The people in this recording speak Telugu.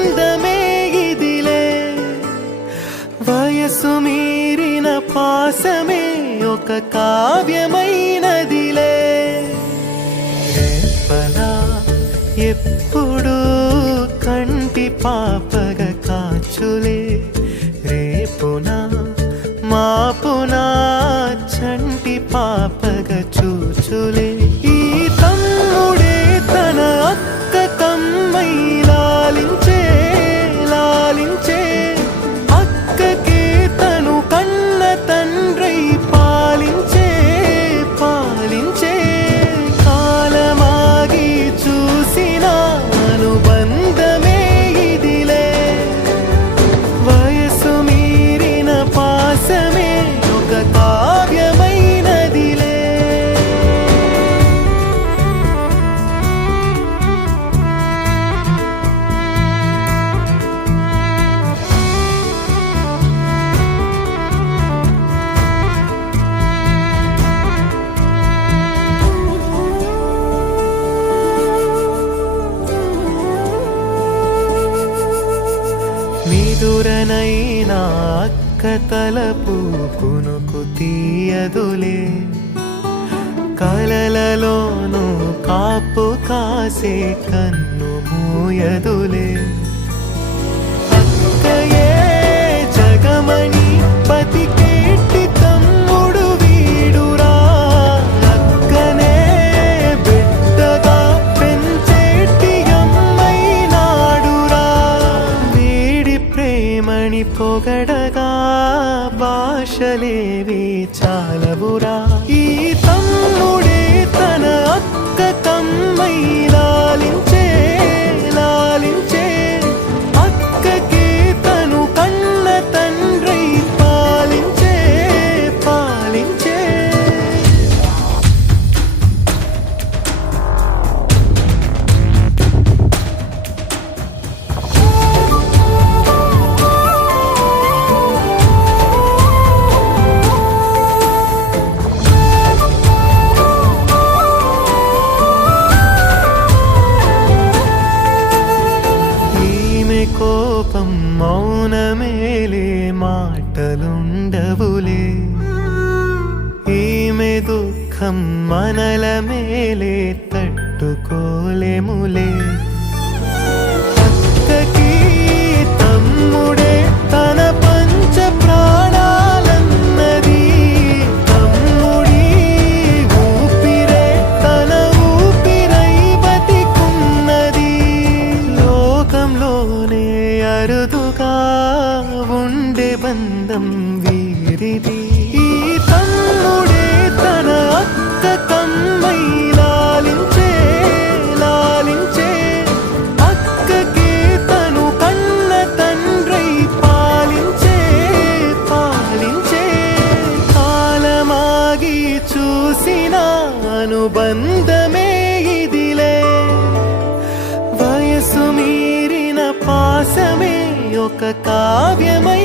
అనుబంధమే ఇదిలే వయసు మీరిన పాసమే ఒక కావ్యమైనదిలే రేపలా ఎప్పుడు కంటి పాపగ కాచులే రేపునా మాపునా చంటి పాపగ చూచులే ఈ తమ్ముడే తన అక్క కమ్మై లాలించే లాలించే అక్కకే తను కన్న తండ్రై పాలించే పాలించే కాలమాగి చూసిన అనుబంధమే ఇదిలే వయసు మీరిన పాసమే ఒక కావ్యమైనదిలే మిదురనైనా అక్క తలపు కునుకు తీయదులే కలలలోనూ కాపు కాసే కన్ను మూయదులే అక్కయే జగమణి పతికేటి తమ్ముడు వీడురా అక్కనే బిడ్డగా పెంచేటి అమ్మైనాడురా వీడి ప్రేమని పొగడగా భాషలేవి చాలవురా ఈ తమ్ముడే తన అక్క కమ్మై లాలించే లాలించే అక్కకే తను కన్న తండ్రై పాలించే పాలించే కోపం మౌనమేలే మాటలుండవులే ఈమె దుఃఖం మనల మేలే తట్టుకోలేములే అక్కకి తమ్ముడే తన పంచ ప్రాణాలన్నది తమ్ముడి ఊపిరే తన ఊపిరై బతికున్నది లోకంలోనే అరుదుగా ఉండే బంధం వీరిది ఈ తమ్ముడే తన అక్క కమ్మై లాలించే లాలించే అక్కకే తను కన్న తండ్రై పాలించే పాలించే కాలమాగి చూసిన అనుబంధమే ఇదిలే వయసు మీరిన పాసమే ఒక కావ్యమై